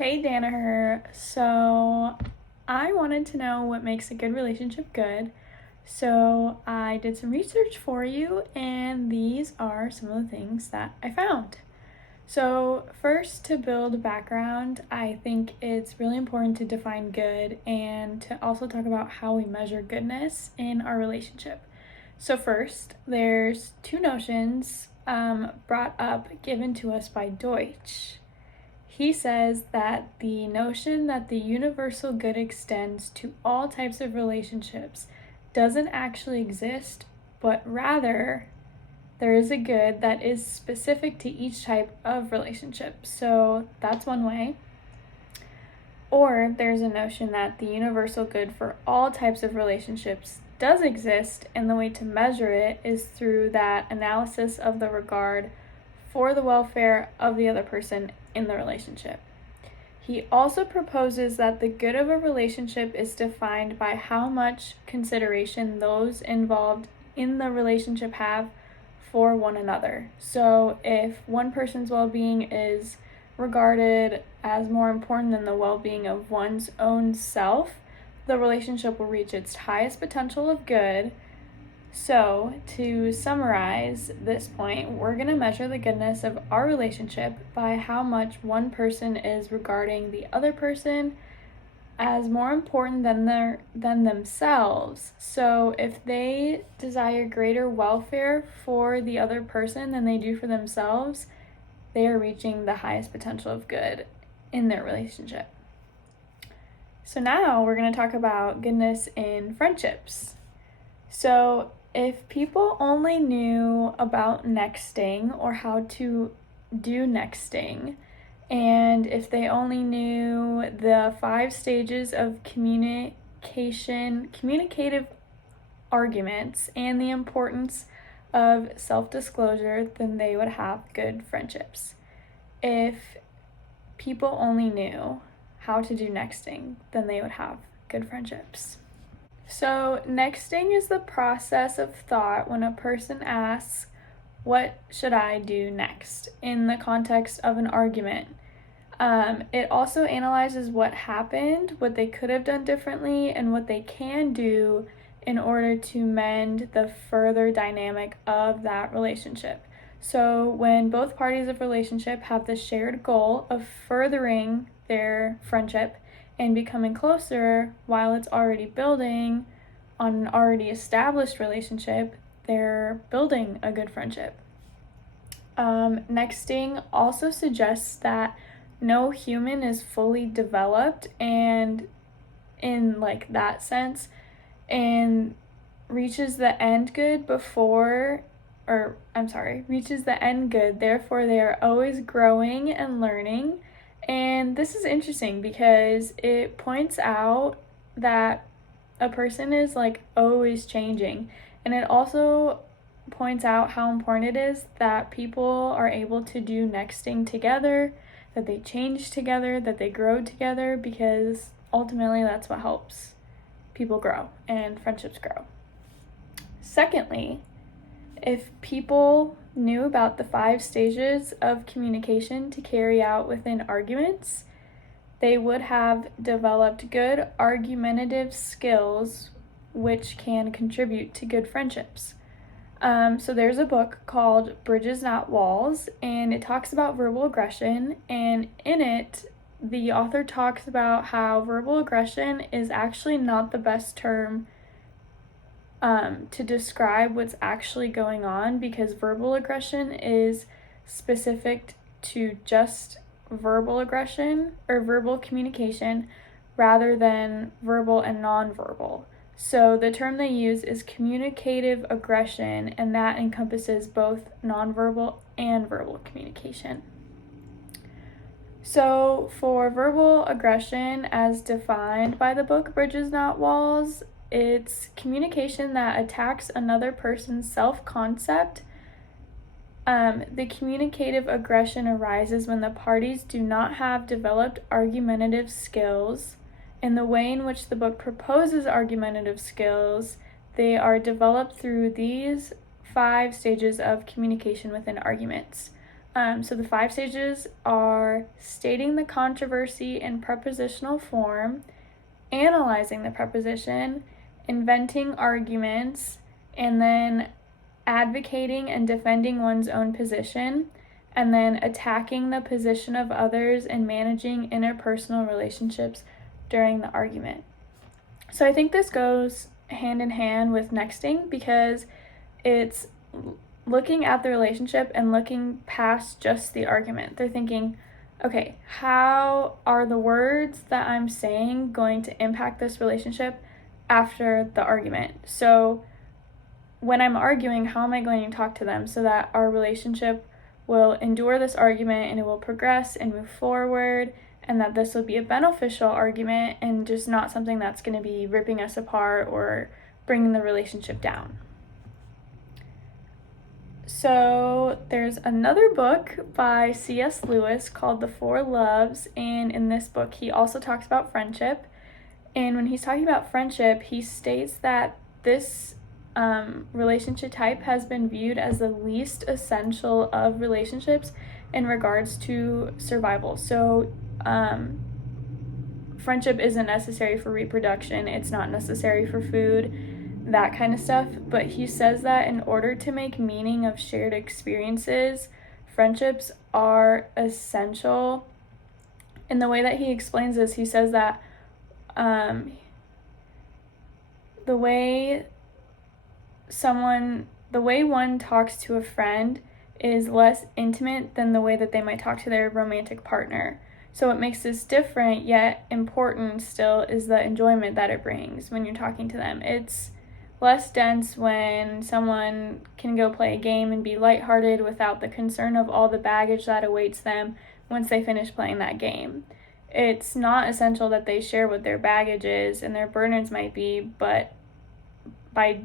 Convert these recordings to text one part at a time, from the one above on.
Hey Danaher. So I wanted to know what makes a good relationship good. So I did some research for you, and these are some of the things that I found. So, first, to build background, I think it's really important to define good and to also talk about how we measure goodness in our relationship. So, first, there's two notions brought up given to us by Deutsch. He says that the notion that the universal good extends to all types of relationships doesn't actually exist, but rather there is a good that is specific to each type of relationship. So that's one way. Or there's a notion that the universal good for all types of relationships does exist, and the way to measure it is through that analysis of the regard for the welfare of the other person in the relationship. He also proposes that the good of a relationship is defined by how much consideration those involved in the relationship have for one another. So if one person's well-being is regarded as more important than the well-being of one's own self, the relationship will reach its highest potential of good. So, to summarize this point, we're going to measure the goodness of our relationship by how much one person is regarding the other person as more important than themselves. So, if they desire greater welfare for the other person than they do for themselves, they are reaching the highest potential of good in their relationship. So now we're going to talk about goodness in friendships. So if people only knew about nexting or how to do nexting, and if they only knew the 5 stages of communicative arguments, and the importance of self-disclosure, then they would have good friendships. If people only knew how to do nexting, then they would have good friendships. So, nexting is the process of thought when a person asks, "What should I do next?" in the context of an argument. It also analyzes what happened, what they could have done differently, and what they can do in order to mend the further dynamic of that relationship. So when both parties of relationship have the shared goal of furthering their friendship and becoming closer while it's already building on an already established relationship, they're building a good friendship. Nexting also suggests that no human is fully developed and in like that sense and reaches the end good reaches the end good, therefore they are always growing and learning. And this is interesting because it points out that a person is like always changing, and it also points out how important it is that people are able to do nexting together, that they change together, that they grow together, because ultimately that's what helps people grow and friendships grow. Secondly, if people knew about the 5 stages of communication to carry out within arguments, they would have developed good argumentative skills which can contribute to good friendships. So there's a book called Bridges Not Walls, and it talks about verbal aggression, and in it, the author talks about how verbal aggression is actually not the best term to describe what's actually going on, because verbal aggression is specific to just verbal aggression or verbal communication rather than verbal and nonverbal. So the term they use is communicative aggression, and that encompasses both nonverbal and verbal communication. So for verbal aggression, as defined by the book Bridges Not Walls, it's communication that attacks another person's self-concept. The communicative aggression arises when the parties do not have developed argumentative skills. In the way in which the book proposes argumentative skills, they are developed through these 5 stages of communication within arguments. So the 5 stages are stating the controversy in prepositional form, analyzing the preposition, inventing arguments, and then advocating and defending one's own position, and then attacking the position of others and managing interpersonal relationships during the argument. So I think this goes hand in hand with nexting because it's looking at the relationship and looking past just the argument. They're thinking, okay, how are the words that I'm saying going to impact this relationship after the argument? So when I'm arguing, how am I going to talk to them so that our relationship will endure this argument and it will progress and move forward, and that this will be a beneficial argument and just not something that's going to be ripping us apart or bringing the relationship down. So there's another book by C.S. Lewis called The Four Loves, and in this book he also talks about friendship. And when he's talking about friendship, he states that this relationship type has been viewed as the least essential of relationships in regards to survival. So friendship isn't necessary for reproduction, it's not necessary for food, that kind of stuff. But he says that in order to make meaning of shared experiences, friendships are essential. And the way that he explains this, he says that the way one talks to a friend is less intimate than the way that they might talk to their romantic partner. So what makes this different yet important still is the enjoyment that it brings when you're talking to them. It's less dense when someone can go play a game and be lighthearted without the concern of all the baggage that awaits them once they finish playing that game. It's not essential that they share what their baggage is and their burdens might be, but by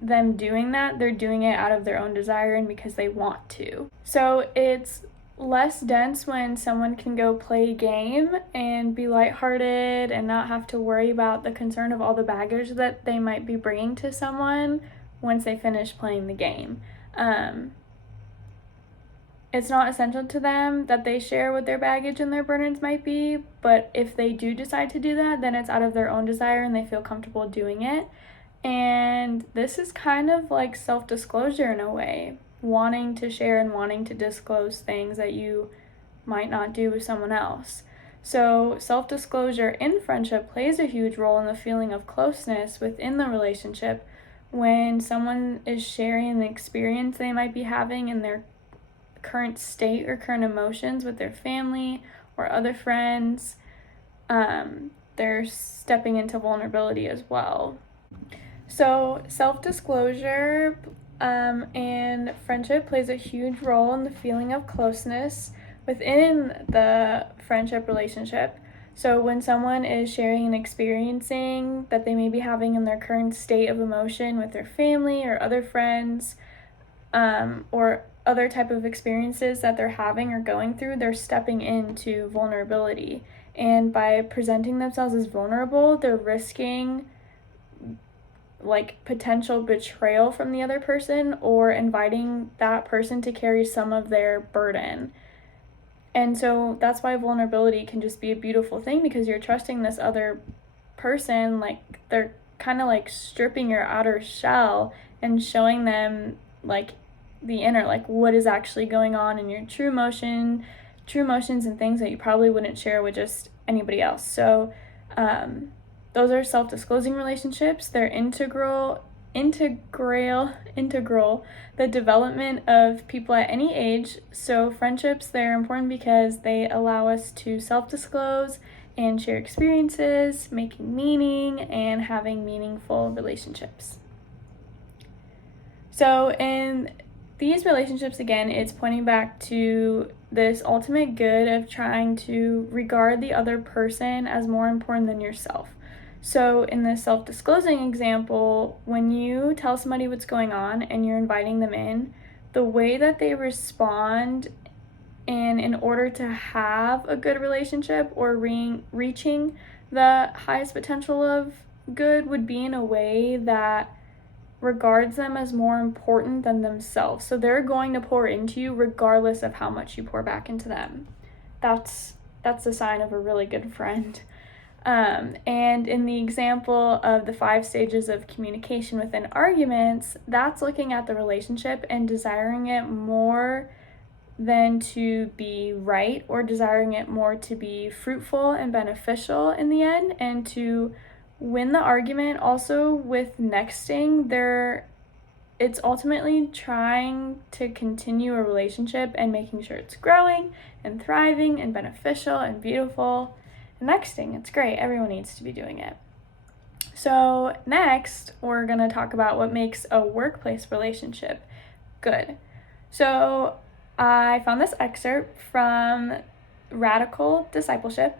them doing that, they're doing it out of their own desire and because they want to. So it's less dense when someone can go play a game and be lighthearted and not have to worry about the concern of all the baggage that they might be bringing to someone once they finish playing the game. It's not essential to them that they share what their baggage and their burdens might be, but if they do decide to do that, then it's out of their own desire and they feel comfortable doing it. And this is kind of like self-disclosure in a way, wanting to share and wanting to disclose things that you might not do with someone else. So self-disclosure in friendship plays a huge role in the feeling of closeness within the relationship when someone is sharing an experience they might be having in their current state or current emotions with their family or other friends. They're stepping into vulnerability as well. So self-disclosure and friendship plays a huge role in the feeling of closeness within the friendship relationship. So when someone is sharing and experiencing that they may be having in their current state of emotion with their family or other friends, or other type of experiences that they're having or going through, they're stepping into vulnerability. And by presenting themselves as vulnerable, they're risking like potential betrayal from the other person or inviting that person to carry some of their burden. And so that's why vulnerability can just be a beautiful thing, because you're trusting this other person, like they're kind of like stripping your outer shell and showing them like the inner, like what is actually going on in your true emotions and things that you probably wouldn't share with just anybody else. So those are self-disclosing relationships. They're integral the development of people at any age. So friendships, they're important because they allow us to self-disclose and share experiences, making meaning and having meaningful relationships. So in these relationships, again, it's pointing back to this ultimate good of trying to regard the other person as more important than yourself. So in the self-disclosing example, when you tell somebody what's going on and you're inviting them in, the way that they respond and in order to have a good relationship or reaching the highest potential of good would be in a way that regards them as more important than themselves. So they're going to pour into you regardless of how much you pour back into them. That's the sign of a really good friend. And in the example of the 5 stages of communication within arguments, that's looking at the relationship and desiring it more than to be right, or desiring it more to be fruitful and beneficial in the end, and to win the argument. Also with nexting, it's ultimately trying to continue a relationship and making sure it's growing and thriving and beneficial and beautiful. Nexting, it's great. Everyone needs to be doing it. So next, we're going to talk about what makes a workplace relationship good. So I found this excerpt from Radical Discipleship.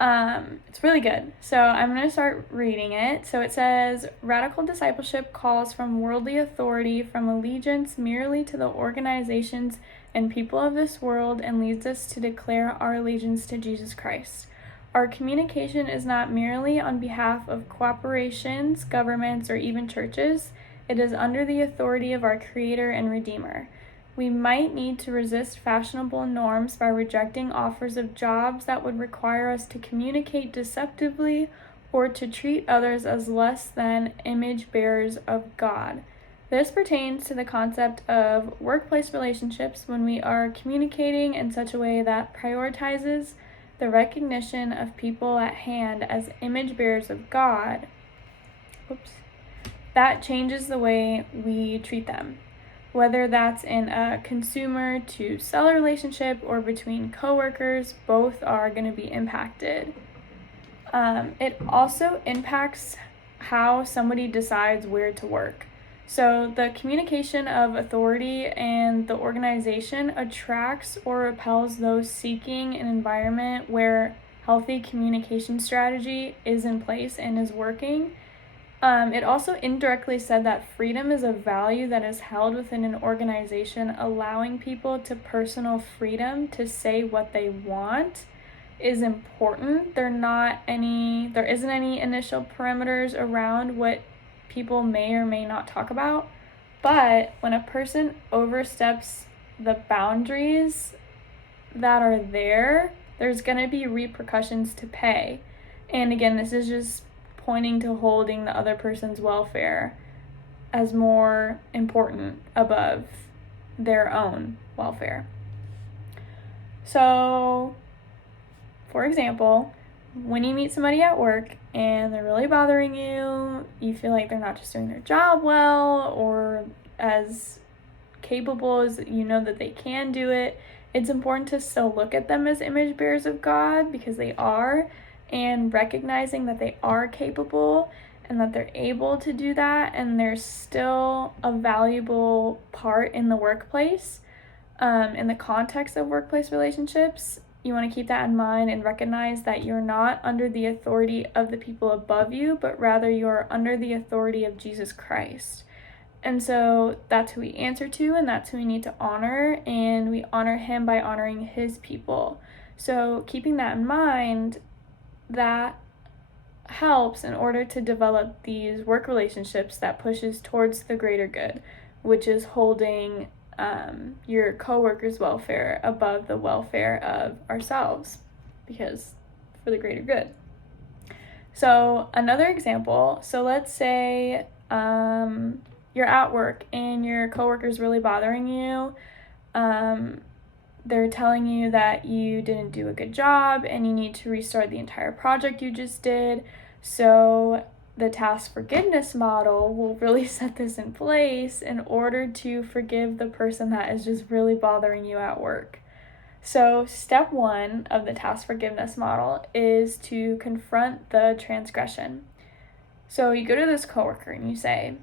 It's really good. So I'm going to start reading it. So it says, radical discipleship calls from worldly authority, from allegiance merely to the organizations and people of this world, and leads us to declare our allegiance to Jesus Christ. Our communication is not merely on behalf of corporations, governments, or even churches. It is under the authority of our Creator and Redeemer. We might need to resist fashionable norms by rejecting offers of jobs that would require us to communicate deceptively or to treat others as less than image bearers of God. This pertains to the concept of workplace relationships when we are communicating in such a way that prioritizes the recognition of people at hand as image bearers of God. That changes the way we treat them. Whether that's in a consumer to seller relationship or between coworkers, both are going to be impacted. It also impacts how somebody decides where to work. So the communication of authority and the organization attracts or repels those seeking an environment where healthy communication strategy is in place and is working. It also indirectly said that freedom is a value that is held within an organization, allowing people to personal freedom to say what they want is important. There isn't any initial parameters around what people may or may not talk about, but when a person oversteps the boundaries that are there's going to be repercussions to pay. And again, this is just pointing to holding the other person's welfare as more important above their own welfare. So, for example, when you meet somebody at work and they're really bothering you, you feel like they're not just doing their job well or as capable as you know that they can do it, it's important to still look at them as image bearers of God, because they are, and recognizing that they are capable and that they're able to do that, and they're still a valuable part in the workplace. In the context of workplace relationships, you want to keep that in mind and recognize that you're not under the authority of the people above you, but rather you're under the authority of Jesus Christ. And so that's who we answer to, and that's who we need to honor, and we honor him by honoring his people. So keeping that in mind, that helps in order to develop these work relationships that pushes towards the greater good, which is holding your coworkers' welfare above the welfare of ourselves, because for the greater good. So another example, so let's say you're at work and your coworker's really bothering you. They're telling you that you didn't do a good job and you need to restart the entire project you just did. So the task forgiveness model will really set this in place in order to forgive the person that is just really bothering you at work. So step 1 of the task forgiveness model is to confront the transgression. So you go to this coworker and you say,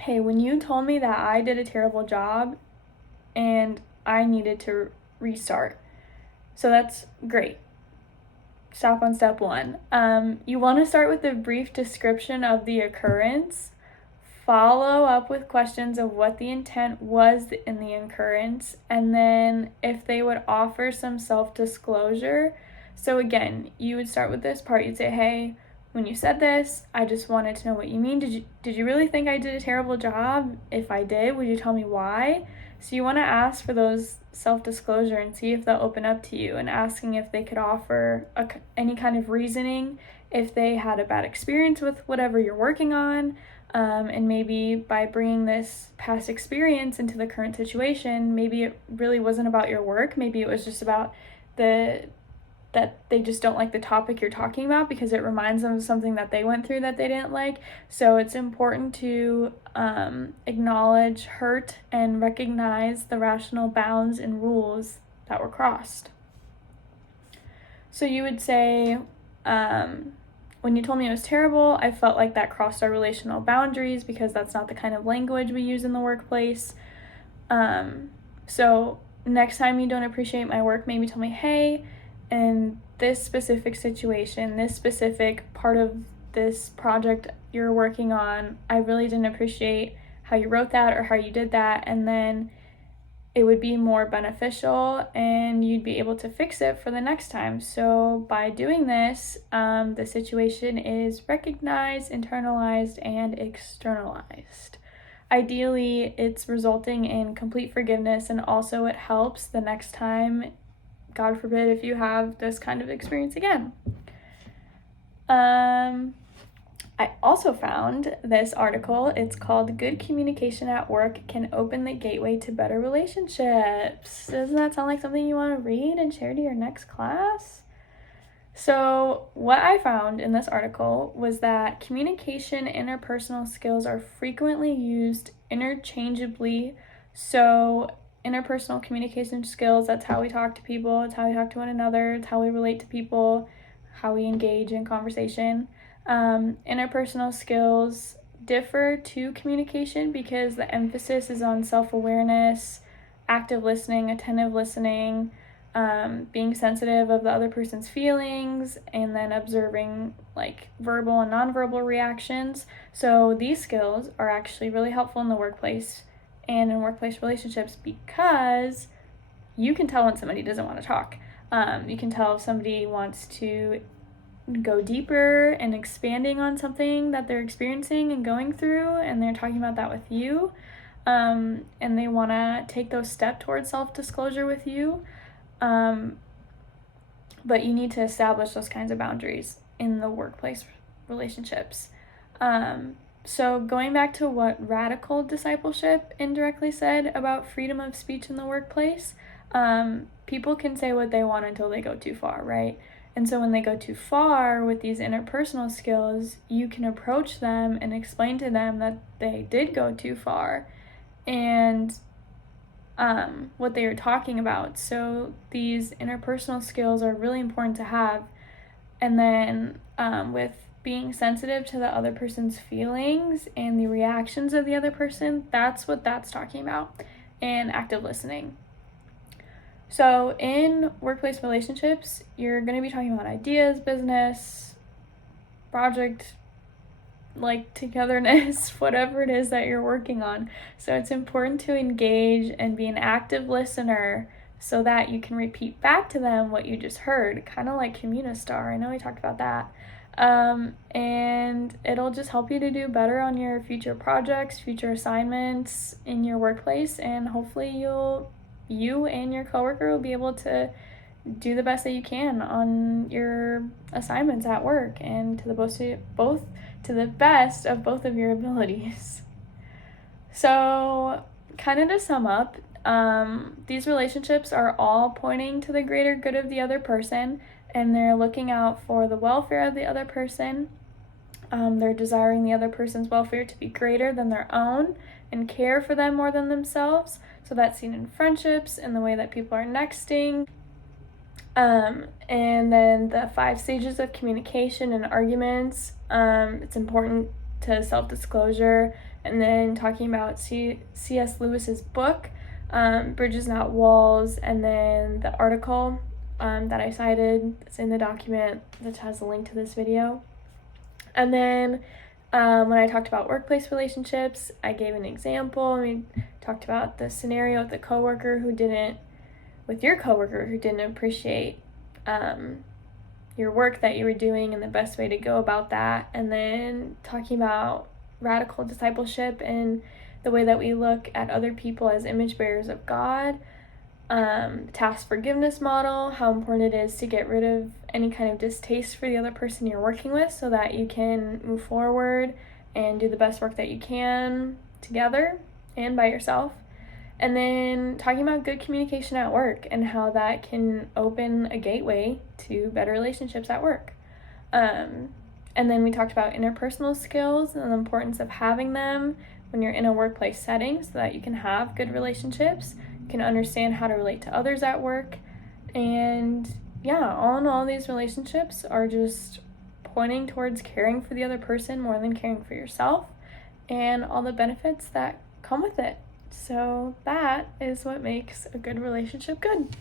hey, when you told me that I did a terrible job and I needed to restart. So that's great. Stop on step 1. You want to start with a brief description of the occurrence. Follow up with questions of what the intent was in the occurrence, and then if they would offer some self-disclosure. So again, you would start with this part. You'd say, hey, when you said this, I just wanted to know what you mean. Did you really think I did a terrible job? If I did, would you tell me why? So you want to ask for those self-disclosure and see if they'll open up to you, and asking if they could offer any kind of reasoning if they had a bad experience with whatever you're working on. And maybe by bringing this past experience into the current situation, maybe it really wasn't about your work. Maybe it was just about that they just don't like the topic you're talking about because it reminds them of something that they went through that they didn't like. So it's important to acknowledge hurt and recognize the rational bounds and rules that were crossed. So you would say, when you told me it was terrible, I felt like that crossed our relational boundaries because that's not the kind of language we use in the workplace. So next time you don't appreciate my work, maybe tell me, hey, in this specific situation, this specific part of this project you're working on, I really didn't appreciate how you wrote that or how you did that, and then it would be more beneficial and you'd be able to fix it for the next time. So by doing this, the situation is recognized, internalized, and externalized. Ideally, it's resulting in complete forgiveness, and also it helps the next time, God forbid, if you have this kind of experience again. I also found this article. It's called Good Communication at Work Can Open the Gateway to Better Relationships. Doesn't that sound like something you want to read and share to your next class? So what I found in this article was that communication and interpersonal skills are frequently used interchangeably. So interpersonal communication skills, that's how we talk to people, it's how we talk to one another, it's how we relate to people, how we engage in conversation. Interpersonal skills differ to communication because the emphasis is on self-awareness, active listening, attentive listening, being sensitive of the other person's feelings, and then observing like verbal and nonverbal reactions. So these skills are actually really helpful in the workplace and in workplace relationships because you can tell when somebody doesn't want to talk. You can tell if somebody wants to go deeper and expanding on something that they're experiencing and going through, and they're talking about that with you, and they want to take those steps towards self-disclosure with you. But you need to establish those kinds of boundaries in the workplace relationships. So going back to what radical discipleship indirectly said about freedom of speech in the workplace, people can say what they want until they go too far, right? And so when they go too far with these interpersonal skills, you can approach them and explain to them that they did go too far and what they were talking about. So these interpersonal skills are really important to have. And then with being sensitive to the other person's feelings and the reactions of the other person, that's what that's talking about, and active listening. So in workplace relationships, you're going to be talking about ideas, business, project, like togetherness, whatever it is that you're working on. So it's important to engage and be an active listener so that you can repeat back to them what you just heard, kind of like Communistar. I know we talked about that. And it'll just help you to do better on your future projects, future assignments in your workplace, and hopefully you and your coworker will be able to do the best that you can on your assignments at work, and to the best of both of your abilities. So kind of to sum up, these relationships are all pointing to the greater good of the other person, and they're looking out for the welfare of the other person. They're desiring the other person's welfare to be greater than their own and care for them more than themselves. So that's seen in friendships, in the way that people are nexting. And then the 5 stages of communication and arguments. It's important to self-disclosure. And then talking about C.S. Lewis's book, Bridges Not Walls, and then the article that I cited, it's in the document that has a link to this video. And then when I talked about workplace relationships, I gave an example. We talked about the scenario with your coworker who didn't appreciate your work that you were doing and the best way to go about that, and then talking about radical discipleship and the way that we look at other people as image bearers of God. Task forgiveness model, how important it is to get rid of any kind of distaste for the other person you're working with so that you can move forward and do the best work that you can together and by yourself. And then talking about good communication at work and how that can open a gateway to better relationships at work. And then we talked about interpersonal skills and the importance of having them when you're in a workplace setting so that you can have good relationships, you can understand how to relate to others at work. And yeah, all in all, these relationships are just pointing towards caring for the other person more than caring for yourself and all the benefits that come with it. So that is what makes a good relationship good.